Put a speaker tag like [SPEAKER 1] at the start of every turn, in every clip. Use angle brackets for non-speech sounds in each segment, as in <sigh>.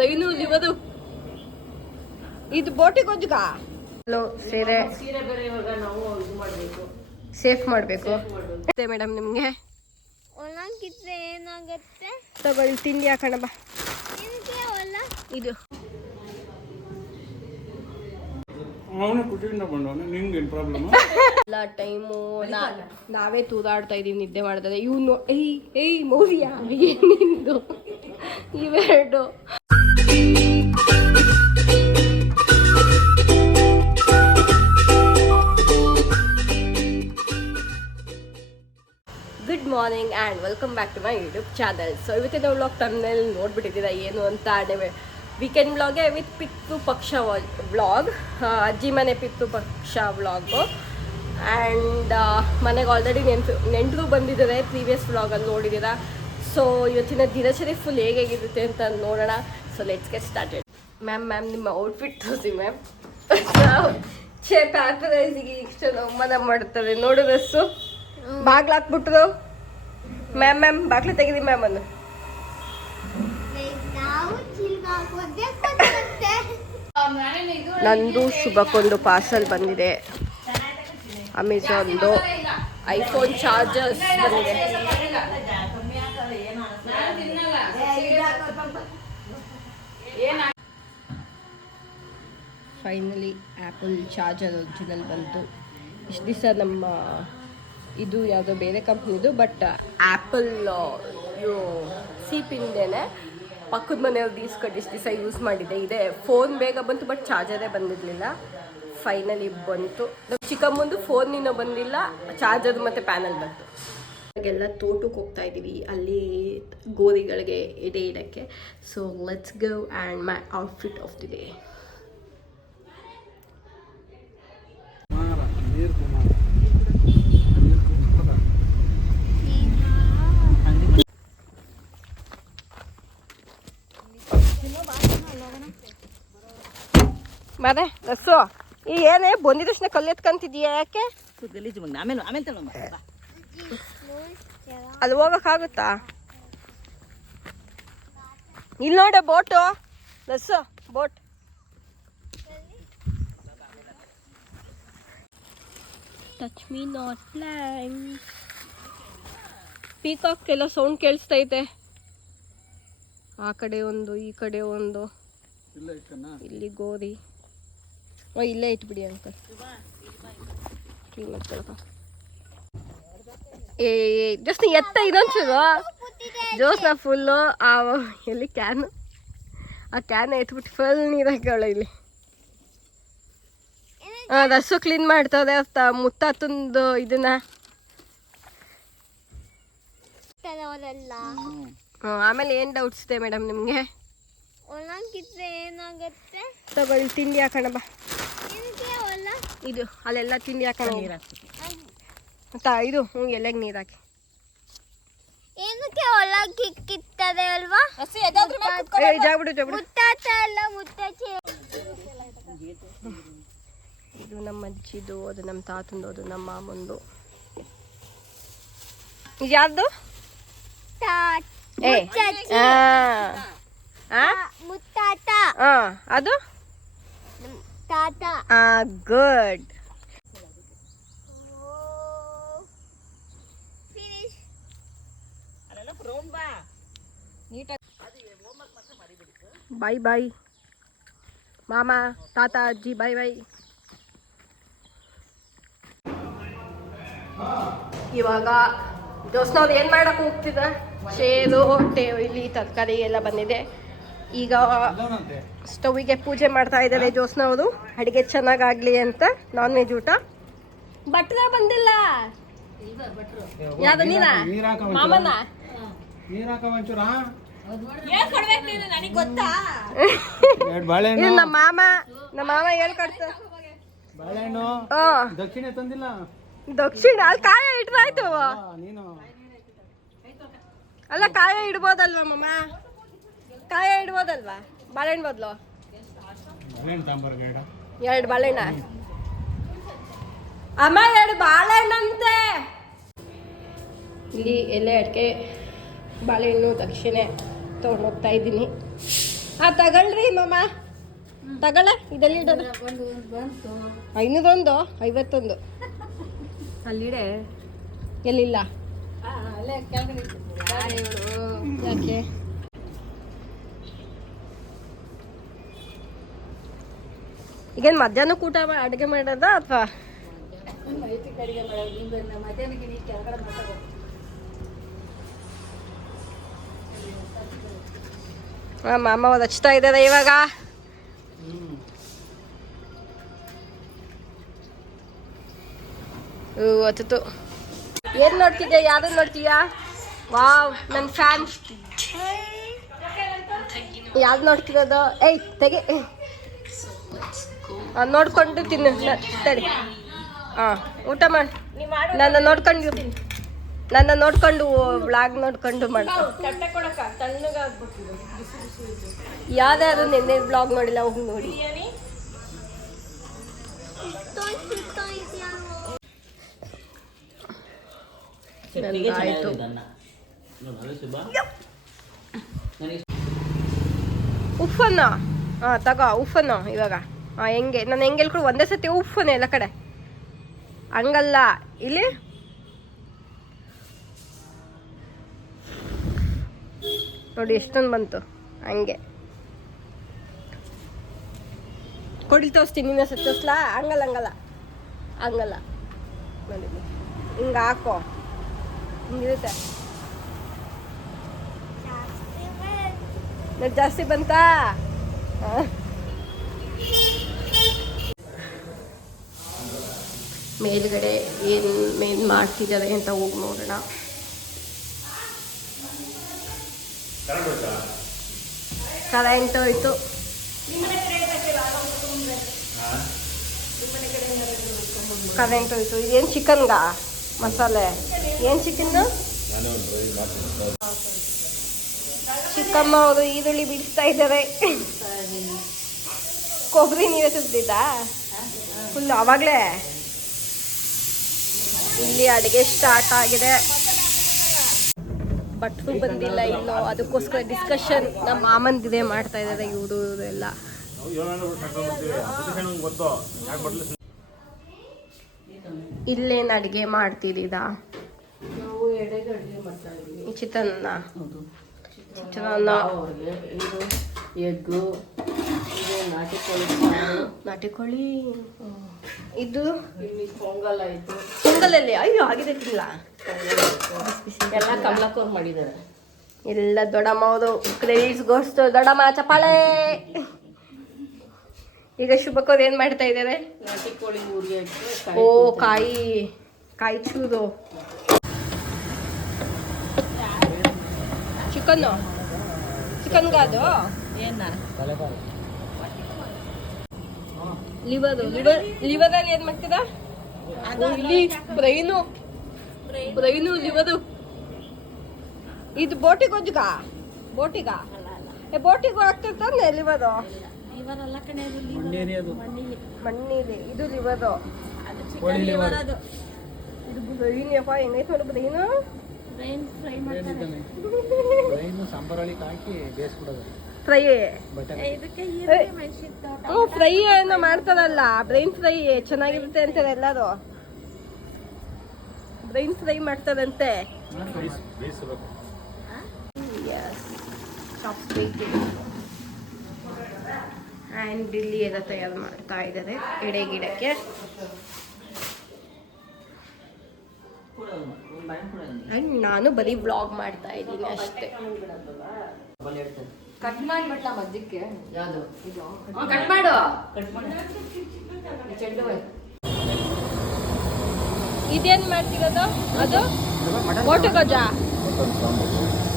[SPEAKER 1] Rain liver ಇದು ಬೋಟಿ ಗೊಜ್ಜುಗ hello ಸೀರೆ.
[SPEAKER 2] ಸೀರೆ ಬೇರೆ ಇವಾಗ ನಾವು ಇದು ಮಾಡಬೇಕು.
[SPEAKER 1] ಸೇಫ್ ಮಾಡಬೇಕು. ಮೇಡಮ್ ನಿಮಗೆ?
[SPEAKER 3] ಒಣಗಿದ್ರೆ ಏನಾಗುತ್ತೆ?
[SPEAKER 1] ತಗೊಳ್ಳಿ ತಿಂಡಿ ಹಾಕೋಣ ಬಾ. ಇದು.
[SPEAKER 4] ಅವನೇ ಖುಷಿಯಿಂದ ಬಂದವನು ನಿಂಗೇನು ಪ್ರಾಬ್ಲಮ್
[SPEAKER 1] ಎಲ್ಲ ಟೈಮು ನಾವೇ ತೂದಾಡ್ತಾ ಇದೀವಿ ನಿದ್ದೆ ಮಾಡ್ತಾರೆ ಇವ್ನು ಏಯ್ ಏಯ್ ಮೂವಿಯಾ ಏನಿಂದು ಇವೆರಡು. Morning and welcome back to my YouTube channel so ಇವತ್ತಿನ ವ್ಲಾಗ್ ತಮ್ಮಲ್ಲಿ ನೋಡ್ಬಿಟ್ಟಿದ್ದೀರಾ ಏನು ಅಂತ ವೀಕೆಂಡ್ ವ್ಲಾಗೆ ವಿತ್ ಪಿತ್ತು ಪಕ್ಷ ವ್ಲಾಗ್ ಅಜ್ಜಿ ಮನೆ ಪಿತ್ತು ಪಕ್ಷ ವ್ಲಾಗು ಆ್ಯಂಡ್ ಮನೆಗೆ ಆಲ್ರೆಡಿ ನೆಂಟು ನೆಂಟರು ಬಂದಿದ್ದಾರೆ ಪ್ರೀವಿಯಸ್ ವ್ಲಾಗಲ್ಲಿ ನೋಡಿದ್ದೀರಾ. ಸೊ ಇವತ್ತಿನ ದಿನಚರಿ ಫುಲ್ ಹೇಗಿರುತ್ತೆ ಅಂತ ನೋಡೋಣ. So let's get started ma'am ma'am ನಿಮ್ಮ ಔಟ್ಫಿಟ್ ತೋರಿಸಿ ಮ್ಯಾಮ್ ಚೇ ಪ್ಯಾಪರೈಸಿಗೆ ಇಷ್ಟೊಂದು ಅವಮಾನ ಮಾಡ್ತಾರೆ. ನೋಡು ರಸ್ಸು. ಬಾಗ್ಲು ಹಾಕ್ಬಿಟ್ರು ಮ್ಯಾಮ್ ಮ್ಯಾಮ್ ಬಾಗ್ಲು ತೆಗೀರಿ ಮ್ಯಾಮ್ ಅನ್ನು ನಂದು ಶುಭಕ್ಕೊಂದು ಪಾರ್ಸಲ್ ಬಂದಿದೆ. ಅಮೆಝಾನ್ದು ಐಫೋನ್ ಚಾರ್ಜರ್ಸ್ ಬಂದಿದೆ. ಫೈನಲಿ ಆ್ಯಪಲ್ ಚಾರ್ಜರ್ ಒರಿಜಿನಲ್ ಬಂತು. ಇಷ್ಟು ದಿವಸ ನಮ್ಮ ಇದು ಯಾವುದೋ ಬೇರೆ ಕಂಪ್ನಿದು ಬಟ್ ಆ್ಯಪಲ್ ಇವು ಸೀಪಿಂದೇನೆ ಪಕ್ಕದ ಮನೆಯವ್ರು ಇಸ್ಕೊಂಡು ಇಷ್ಟು ದಿವಸ ಯೂಸ್ ಮಾಡಿದೆ ಇದೆ ಫೋನ್ ಬೇಗ ಬಂತು ಬಟ್ ಚಾರ್ಜರೇ ಬಂದಿರಲಿಲ್ಲ. ಫೈನಲಿ ಬಂತು. ಫೋನ್ ಫೋನಿನ ಬಂದಿಲ್ಲ ಚಾರ್ಜರ್ ಮತ್ತು ಪ್ಯಾನಲ್ ಬಂತು. ಎಲ್ಲ ತೋಟಕ್ಕೆ ಹೋಗ್ತಾ ಇದ್ದೀವಿ. ಅಲ್ಲಿ ಗೋರಿಗಳಿಗೆ ಎಡೆ ಇಡಕ್ಕೆ. So let's go and my outfit of the day ಮತ್ತೆ ರಸ್ಸು. ಈ ಏನೇ ಬಂದಿದ ತಕ್ಷಣ ಕಲ್ಲು ಎತ್ಕೊಂತಿದ್ಯಾ ಯಾಕೆ. ಅಲ್ಲಿ ಹೋಗಕ್ಕಾಗುತ್ತಾ? ಇಲ್ಲಿ ನೋಡ boat. Rush boat. Touch me not plant peacock ಎಲ್ಲ ಸೌಂಡ್ ಕೇಳಿಸ್ತೈತೆ. ಆ ಕಡೆ ಒಂದು ಈ ಕಡೆ ಒಂದು.
[SPEAKER 4] ಇಲ್ಲ
[SPEAKER 1] ಗೋಧಿ. ಓ ಇಲ್ಲೇ ಇಟ್ಬಿಡಿ ಅಂಕಲ್ ಏ ಜಸ್ಟ್ ಎತ್ತ ಇದೊಂಚೂರು ಜೋಸ್ನ ಫುಲ್ಲು ಆ ಎಲ್ಲಿ ಕ್ಯಾನು ಆ ಕ್ಯಾನ್ ಎತ್ಬಿಟ್ಟು ಫುಲ್ ನೀರು ಹಾಕೊಳ್ಳ ಇಲ್ಲಿ. ಹಾಂ ರಸ್ಸು ಕ್ಲೀನ್ ಮಾಡ್ತದೆ ಅರ್ಥ ಮುತ್ತಾತಂದು ಇದನ್ನ. ಆಮೇಲೆ ಏನು ಡೌಟ್ಸ್ ಇದೆ ಮೇಡಮ್ ನಿಮಗೆ?
[SPEAKER 3] ಒಣಗಿದ್ರೆ ಏನಾಗುತ್ತೆ?
[SPEAKER 1] ತಗೊಳ್ಳಿ ತಿಂಡಿ ಹಾಕೋಣ ಬಾ. ಇದು ಅಲ್ಲೆಲ್ಲ ತಿಂಡಿ ಹಾಕೋಣ
[SPEAKER 2] ನೀರು ಹಾಕಿ
[SPEAKER 1] ತಾ ಇದು ಹ್ಞೂ ಎಲೆಗೆ ನೀರು ಹಾಕಿ.
[SPEAKER 3] ಏನಕ್ಕೆ ಒಳಗೆ ಕಿತ್ತದೆ ಅಲ್ವಾ? ಮುತ್ತಾತ ಅಲ್ಲ ಮುತ್ತಾಚಿ.
[SPEAKER 1] ಇದು ನಮ್ಮ ಅಜ್ಜಿದು ಅದು ನಮ್ಮ ತಾತಂದು ಅದು ನಮ್ಮ ಮಾಮಂದು. ಇದು ಯಾರ್ದು? ಏ?
[SPEAKER 3] ಮುತ್ತಾತ.
[SPEAKER 1] ಆ, ಅದು?
[SPEAKER 3] ತಾತ.
[SPEAKER 1] ಆ ಗುಡ್. ಬಾಯ್ ಬಾಯ್ ಮಾಮ ತಾತ ಅಜ್ಜಿ ಬಾಯ್ ಬಾಯ್ ಇವಾಗ ಜೋಸ್ನವ್ರು ಏನು ಮಾಡಕ್ಕೆ ಹೋಗ್ತಿದ್ದ? ಸೇರು ಹೊಟ್ಟೆ ಇಲ್ಲಿ ತರಕಾರಿ ಎಲ್ಲ ಬಂದಿದೆ. ಈಗ ಸ್ಟವಿಗೆ ಪೂಜೆ ಮಾಡ್ತಾ ಇದ್ದಾರೆ ಜೋಸ್ನವರು ಅಡಿಗೆ ಚೆನ್ನಾಗಾಗ್ಲಿ ಅಂತ ನಾನ್ ವೆಜ್ ಊಟ. ಭಟ್ರ ಬಂದಿಲ್ಲ. ಯಾವ್ದು ನೀನಾ? ಮಾಮನ? ನಮ್ಮ ಮಾಮ ನಮ್ಮ ಮಾಮ ಹೇಳ್ಕೊಡ್ತ
[SPEAKER 4] ದಕ್ಷಿಣ ತಂದಿಲ್ಲ.
[SPEAKER 1] ದಕ್ಷಿಣ? ಅಲ್ಲಿ ಕಾಯ ಇಟ್ರಾಯ್ತು. ಅಲ್ಲ ಕಾಯ ಇಡ್ಬೋದಲ್ವಾ ಮಾಮ? ಕಾಯ ಇಡ್ಬೋದಲ್ವಾ? ಬಾಳೆಹಣ್ಣು ಬದಲು
[SPEAKER 4] ಬಾಳೆಹಣ್ಣು ತಾಂಬರ್ ಗೈಡ
[SPEAKER 1] ಎರಡು ಬಾಳೆಹಣ್ಣ. ಅಮ್ಮ ಎರಡು ಬಾಳೆಹಣ್ಣಂತೆ. ಇಲ್ಲಿ ಎಲೆ ಅಡಿಕೆ ಬಾಳೆಹಣ್ಣು ದಕ್ಷಿಣೆ ತೊಗೊಂಡು ಹೋಗ್ತಾ ಇದ್ದೀನಿ. ಆ ತಗೊಳ್ರಿ ಮಮ್ಮ ತಗೊಳ್ಳ ಇದೆಲ್ಲ ಇಡೋದು? ಐನೂರೊಂದು ಐವತ್ತೊಂದು. ಅಲ್ಲಿಡೆ. ಎಲ್ಲಿಲ್ಲ? ಯಾಕೆ? ಈಗೇನು ಮಧ್ಯಾಹ್ನ ಊಟ ಅಡುಗೆ ಮಾಡೋದಾ ಅಥವಾ? ಮಾಮ ಅವ್ರು ಹಚ್ತಾ ಇದ್ದಾರೆ ಇವಾಗ. ಹತ್ತು ಏನ್ ನೋಡ್ತಿದ್ಯಾ? ಯಾರು ನೋಡ್ತೀಯಾ? ವಾವ್ ನನ್ನ ಫ್ಯಾನ್. ಯಾವ್ದು ನೋಡ್ತಿರೋದು? ಏಯ್, ತೆಗೆ ನೋಡ್ಕೊಂಡು ತಿನ್ನು. ಸರಿ ಹಾಂ ಹಾ ಊಟ ಮಾಡಿ ನನ್ನ ನೋಡ್ಕೊಂಡು ನನ್ನ ನೋಡ್ಕೊಂಡು ಬ್ಲಾಗ್ ನೋಡ್ಕೊಂಡು ಮಾಡ. ಯಾವ್ದಾದ್ರು ನಿನ್ನೆ ಬ್ಲಾಗ್ ನೋಡಿಲ್ಲ ಹೋಗಿ ನೋಡಿ. ಆಯ್ತು. ಉಫನ್ನ. ಹಾ ತಗೋ ಉಫನ್ನು ಇವಾಗ. ಹಾ ಹೆಂಗೆ? ನಾನು ಹೆಂಗೆ ಹೇಳ್ಕೊಡು ಒಂದೇ ಸತಿ ಉಫ್ಫನೆ ಎಲ್ಲ ಕಡೆ. ಹಂಗಲ್ಲ. ಇಲ್ಲಿ? ನೋಡಿ ಎಷ್ಟೊಂದು ಬಂತು. ಹಂಗೆ. ಕೊಡಿ ತೋರಿಸ್ತೀನಿ ನಿನ್ನ ಸತಿ ತೋರಿಸ್ಲಾ? ಹಂಗಲ್ಲ ಹಂಗಲ್ಲ. ಹಂಗಲ್ಲ. ನೋಡಿ ಹಿಂಗೆ ಹಾಕೋ. ಹಿಂಗಿರುತ್ತೆ. ಜಾಸ್ತಿ ಬಂತಾ. ಆ. ಮೇಲ್ಗಡೆ ಏನು ಮೇನ್ ಮಾಡ್ತಿದ್ದಾರೆ ಅಂತ ಹೋಗಿ ನೋಡೋಣ. ಕರೆಂಟ್ ಹೋಯ್ತು ಕರೆಂಟ್ ಹೋಯ್ತು ಏನು ಚಿಕನ್ಗಾ? ಮಸಾಲೆ. ಏನು ಚಿಕನ್ ಚಿಕ್ಕಮ್ಮ ಅವರು ಈರುಳ್ಳಿ ಬಿಡಿಸ್ತಾ ಇದ್ದಾರೆ. ಕೊಬ್ಬರಿ ನೀವೇ ಸುತ್ತಿದ್ದಾ ಫುಲ್ ಅವಾಗಲೇ? ಇಲ್ಲಿ ಅಡುಗೆ ಸ್ಟಾರ್ಟ್ ಆಗಿದೆ. ಭಟ್ರು ಬಂದಿಲ್ಲ ಇಲ್ಲೋ, ಅದಕ್ಕೋಸ್ಕರ ಡಿಸ್ಕಷನ್ ನಮ್ಮ ಮಾಮಂದಿದೆ ಮಾಡ್ತಾ ಇದ್ದಾರೆ ಇವರು ಇವರೆಲ್ಲ ಇಲ್ಲೇನು ಅಡುಗೆ ಮಾಡ್ತಿದ್ದೀರಾ? ಚಿತ್ರಾನ್ನ. ಚಿತ್ರಾನ್ನ.
[SPEAKER 2] ಎಗ್ಗು ನಾಟಿ ಕೋಳಿ ಸಾರು <coughs>
[SPEAKER 1] ನಾಟಿ ಕೋಳಿ ಇದು?
[SPEAKER 2] ಇಲ್ಲಿ ಪೊಂಗಲ್ ಆಯಿತು.
[SPEAKER 1] ಪೊಂಗಲಲ್ಲಿ? ಅಯ್ಯೋ ಆಗಿದೆ ತಿನ್ಲ
[SPEAKER 2] ಎಲ್ಲ ಕಮಲಕ್ಕವ್ರು ಮಾಡಿದ್ದಾರೆ.
[SPEAKER 1] ಎಲ್ಲ ದೊಡ್ಡಮ್ಮ ಅವರು ಕ್ರೆಡಿಟ್ಸ್ಗೋಸ್ತು ದೊಡ್ಡಮ್ಮ ಚಪಾಳೆ ಈಗ ಶುಭಕ್ಕವ್ರು ಏನು ಮಾಡ್ತಾ ಇದ್ದಾರೆ?
[SPEAKER 2] ನಾಟಿ ಕೋಳಿ ಊರಿಗೆ
[SPEAKER 1] ಓ ಕಾಯಿ. ಕಾಯಿ ಚೂರು. ಚಿಕನ್ನು? ಚಿಕನ್ಗಾದು?
[SPEAKER 2] ಏನ?
[SPEAKER 1] ಲಿವರು ಲಿವರ್ ಲಿವರಲ್ಲಿ ಏನು ಮಾಡ್ತೀರಾ ಅದು ಇಲ್ಲಿ ಬ್ರೈನು ಬ್ರೈನು ಲಿವರು ಇದು ಬೋಟಿಗೆ ಗೊಜ್ಜುಗ ಬೋಟಿಗ? ಏ ಬೋಟಿಗೂ ಆಗ್ತಿರ್ತಾನೆ ಲಿವರು. ಮಣ್ಣಿದೆ ಇದು ಲಿವರು ಇದು ಬ್ರೈನ್ ಯಪ್ಪ ಹೆಂಗೈತೆ ನೋಡು ಬ್ರೈನು?
[SPEAKER 4] ಹಾಕಿ ಬೇಯಿಸ್ಬಿಡೋದು.
[SPEAKER 1] ಫ್ರೈ. ಹ್ಞೂ ಫ್ರೈ ಏನೋ ಮಾಡ್ತಾರಲ್ಲ ಬ್ರೈನ್ ಫ್ರೈ ಚೆನ್ನಾಗಿರುತ್ತೆ ಅಂತಾರೆ ಎಲ್ಲರೂ. ಬ್ರೈನ್ ಫ್ರೈ ಮಾಡ್ತಾರಂತೆ. ಆ್ಯಂಡ್ ಇಲ್ಲಿ ಎಲ್ಲ ತಯಾರು ಮಾಡ್ತಾ ಇದ್ದಾರೆ ಎಡೆ ಗಿಡಕ್ಕೆ. ಆ್ಯಂಡ್ ನಾನು ಬರೀ ವ್ಲಾಗ್ ಮಾಡ್ತಾ ಇದ್ದೀನಿ ಅಷ್ಟೇ.
[SPEAKER 2] ಕಟ್ ಮಾಡ್ಬಿಟ್ಲ ಮಧ್ಯಕ್ಕೆ. ಯಾವುದು? ಇದು? ಕಟ್ ಮಾಡು. ಕಟ್ ಮಾಡು. ಚೆಂಡು ಹೂವು.
[SPEAKER 1] ಇದೇನು ಮಾಡ್ತಿರೋದು? ಅದು? ಬೋಟು ಗೊಜ್ಜ?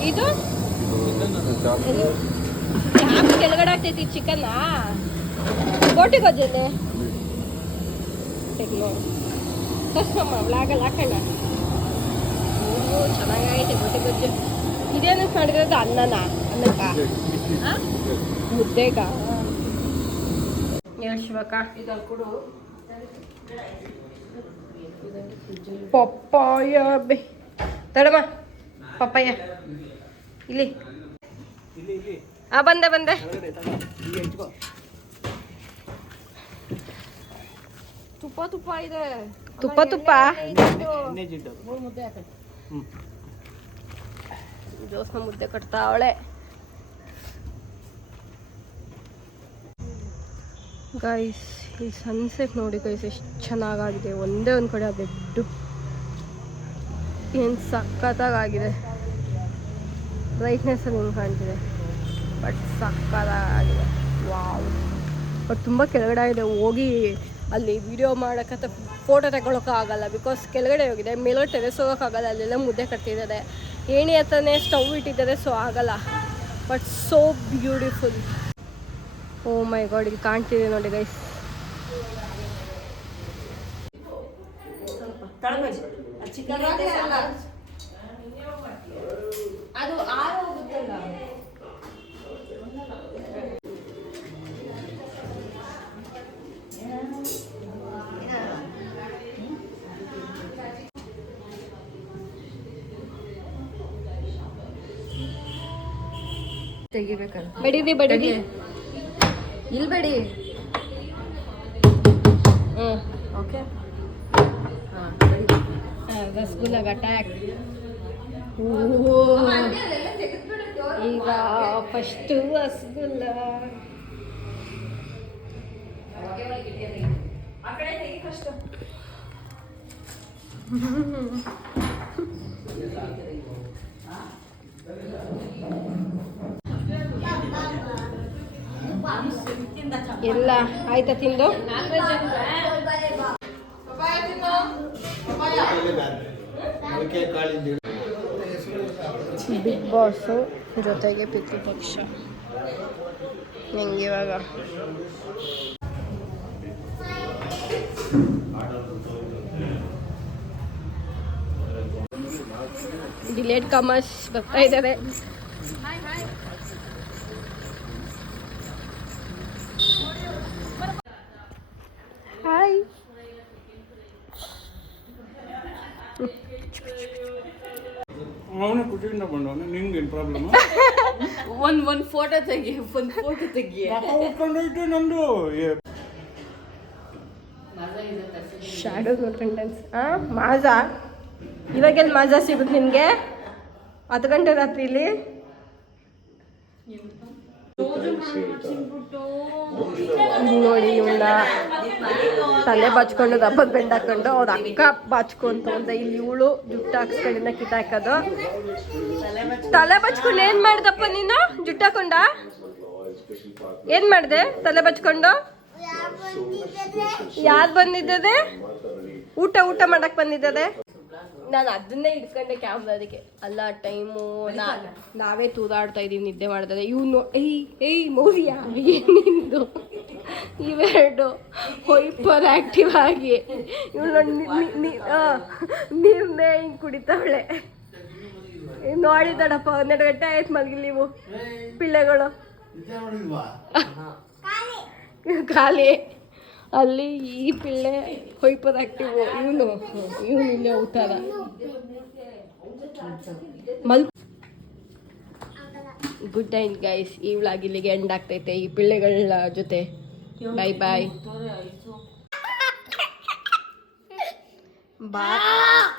[SPEAKER 1] ಇದು? ಯಾಕೆ ಕೆಳಗಡೆ ಆಗ್ತೈತಿ ಚಿಕನ್ ತೆಗ್ದು ತೋರ್ಸ್ಕಮ್ಮ ವ್ಲಾಗಲ್ಲಿ ಹಾಕೋಣ ಓ ಚೆನ್ನಾಗೈತೆ ಬೋಟಿ ಗೊಜ್ಜು. ಇದೇನಕ್ಕೆ ಮಾಡಿರೋದು ಅನ್ನನ? ಅನ್ನಕ್ಕ? ಮುದ್ದೆಗ
[SPEAKER 2] ಕೊಡು
[SPEAKER 1] ಪಪ್ಪಾಯ ಬೆ. ತಡಮ್ಮ. ಪಪ್ಪಾಯ. ಇಲ್ಲಿ.
[SPEAKER 4] ಇಲ್ಲಿ ಇಲ್ಲಿ
[SPEAKER 1] ಆ ಬಂದೆ ಬಂದೆ. ತುಪ್ಪ ತುಪ್ಪ ಇದೆ. ತುಪ್ಪ ತುಪ್ಪ. ಜೋಸ್ನ ಮುದ್ದೆ ಕಟ್ತಾ ಅವಳೆ ಗೈಸ್ ಈ ಸನ್ಸೆಟ್ ನೋಡಿ ಗೈಸ್ ಎಷ್ಟು ಚೆನ್ನಾಗಾಗಿದೆ. ಒಂದೇ ಒಂದು ಕಡೆ ಆ ಬೆಡ್ಡು ಏನು ಬ್ರೈಟ್ನೆಸ್ ಹಿಂಗೆ ಕಾಣ್ತಿದೆ. ಬಟ್ ಸಕ್ಕತ್ತಾಗಿದೆ ವಾವ್ ಬಟ್ ತುಂಬ ಕೆಳಗಡೆ ಇದೆ ಹೋಗಿ ಅಲ್ಲಿ ವಿಡಿಯೋ ಮಾಡೋಕ್ಕಂತ ಫೋಟೋ ತಗೊಳಕ್ಕೆ ಆಗಲ್ಲ ಬಿಕಾಸ್ ಕೆಳಗಡೆ ಹೋಗಿದೆ. ಮೇಲ್ಗಡೆ ಟೆರೆಸ್ ಹೋಗೋಕ್ಕಾಗಲ್ಲ. ಅಲ್ಲೆಲ್ಲ ಮುದ್ದೆ ಕಟ್ಟಿದ್ದಾರೆ ಏಣಿ ಹತ್ರನೇ ಸ್ಟವ್ ಇಟ್ಟಿದ್ದಾರೆ. ಸೊ ಆಗಲ್ಲ. But so beautiful oh my god ಇಲ್ಲಿ ಕಾಣ್ತಿದೆ ನೋಡಿ ಗೈಸ್
[SPEAKER 2] ಅದು ಆರು ಹೋಗುತ್ತಲ್ಲ. ತೆಗಿಬೇಕಲ್ಲ.
[SPEAKER 1] ಬಡೀರಿ ಬಡೀರಿ
[SPEAKER 2] ಇಲ್ಲಿ ಬೇಡಿ.
[SPEAKER 1] ಹ್ಞೂ
[SPEAKER 2] ಓಕೆ
[SPEAKER 1] ರಸಗುಲ್ಲ ಅಟ್ಯಾಕ್ ಈಗ ಫಸ್ಟು ರಸಗುಲ್ಲ. ಎಲ್ಲ ಆಯ್ತಾ ತಿಂದು? ಬಿಗ್ ಬಾಸ್ ಜೊತೆಗೆ ಪಿತೃಪಕ್ಷ ನಿಂಗೆ ಇವಾಗ? ಡಿಲೇಟ್ ಕಾಮರ್ಸ್ ಬರ್ತಾ ಇದ್ದಾರೆ. ಹಾಯ್
[SPEAKER 4] ಅವನು ಖುಷಿಯಿಂದ ಬಂದವನು. ನಿಂಗೇನು ಪ್ರಾಬ್ಲಮ್
[SPEAKER 2] ಒಂದು ಒಂದು ಫೋಟೋ ತೆಗಿ ಒಂದು ಫೋಟೋ ತೆಗಿ.
[SPEAKER 4] ಉಟ್ಕೊಂಡೈತೆ ನಂದು.
[SPEAKER 1] ಶಾಡೋ ನೋಡ್ಕೊಂಡನ್ಸ್ ಹಾಂ ಮಾಜಾ. ಇವಾಗೆಲ್ಲಿ ಮಾಜಾ ಸಿಗುತ್ತೆ ನಿಮಗೆ? ಹತ್ತು ಗಂಟೆ ರಾತ್ರಿಲಿ ನೋಡಿ, ಇವಳ ತಲೆ ಬಾಚ್ಕೊಂಡು ದಪ್ಪದ ಬೆಂಡ್ ಹಾಕೊಂಡು ಅವ್ರ ಅಕ್ಕ ಬಾಚ್ಕೊಂತ ಅಂತ ಇಲ್ಲಿ ಇವಳು ಜುಟ್ಟು ಹಾಕ್ಸ್ಕೊಂಡಿನ ಕಿತ್ತಾಕೋದು ತಲೆ ಬಚ್ಕೊಂಡು ಏನ್ ಮಾಡ್ದಪ್ಪ ನೀನು? ಜುಟ್ಟು ಹಾಕೊಂಡ? ಏನ್ ಮಾಡ್ದೆ ತಲೆ ಬಚ್ಕೊಂಡು? ಯಾರು ಬಂದಿದ್ದದೆ? ಊಟ ಊಟ ಮಾಡಕ್ ಬಂದಿದ್ದದೆ? ನಾನು ಅದನ್ನೇ ಇಟ್ಕೊಂಡೆ ಕ್ಯಾಮ್ರಾದಕ್ಕೆ ಅಲ್ಲ ಟೈಮು ನಾವೇ ತೂದಾಡ್ತಾ ಇದೀವಿ ನಿದ್ದೆ ಮಾಡ್ತಾರೆ ಇವ್ನು ಏಯ್ ಏಯ್ ಮೌರ್ಯ ನಿಂದು? ಇವೆರಡು ಹೈಪರ್ ಆಕ್ಟಿವ್ ಆಗಿ. ಇವಳು ನೀರ್ನೇ ಹಿಂಗೆ ಕುಡಿತಾವಳೆ. ನೋಡಿದಾಡಪ್ಪ ಹನ್ನೆರಡು ಗಂಟೆ ಆಯ್ತು ಮಲಗಿ ನೀವು. ಪಿಳ್ಳೆಗಳು. ಖಾಲಿ. ಅಲ್ಲಿ ಈ ಪಿಳ್ಳೆ ಹೊಯ್ಪದ ಆಕ್ಟಿವ್ ಇವನು ಇವನು ಇಲ್ಲೇ ಊಟದ ಮಲ್ ಗುಡ್ ನೈಟ್ ಗೈಸ್ ಈ ವ್ಲಾಗ್ ಇಲ್ಲಿಗೆ ಎಂಡ್ ಆಗ್ತೈತೆ. ಈ ಪಿಳ್ಳೆಗಳ ಜೊತೆ. ಬಾಯ್ ಬಾಯ್ ಬಾ.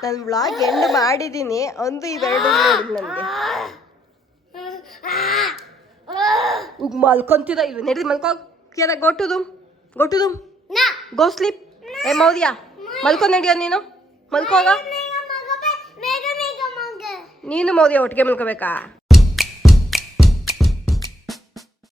[SPEAKER 1] ನಾನು ವ್ಲಾಗ್ ಎಂಡ್ ಮಾಡಿದ್ದೀನಿ ಒಂದು, ಇವೆರಡು ನನಗೆ. ಮಲ್ಕೊಂತಿದ ಇಲ್ವ ನಡೀರಿ ಮಲ್ಕೋ. ಗೊಟ್ಟುದು ಗೊಟ್ಟುದು ಗೋ ಸ್ಲೀಪ್ ಏ ಮೌರ್ಯ ಮಲ್ಕೊ ನಡಿಯೋ ನೀನು? ಮಲ್ಕೋಗ ನೀನು ಮೌರ್ಯ ಒಟ್ಟಿಗೆ ಮಲ್ಕೋಬೇಕಾ?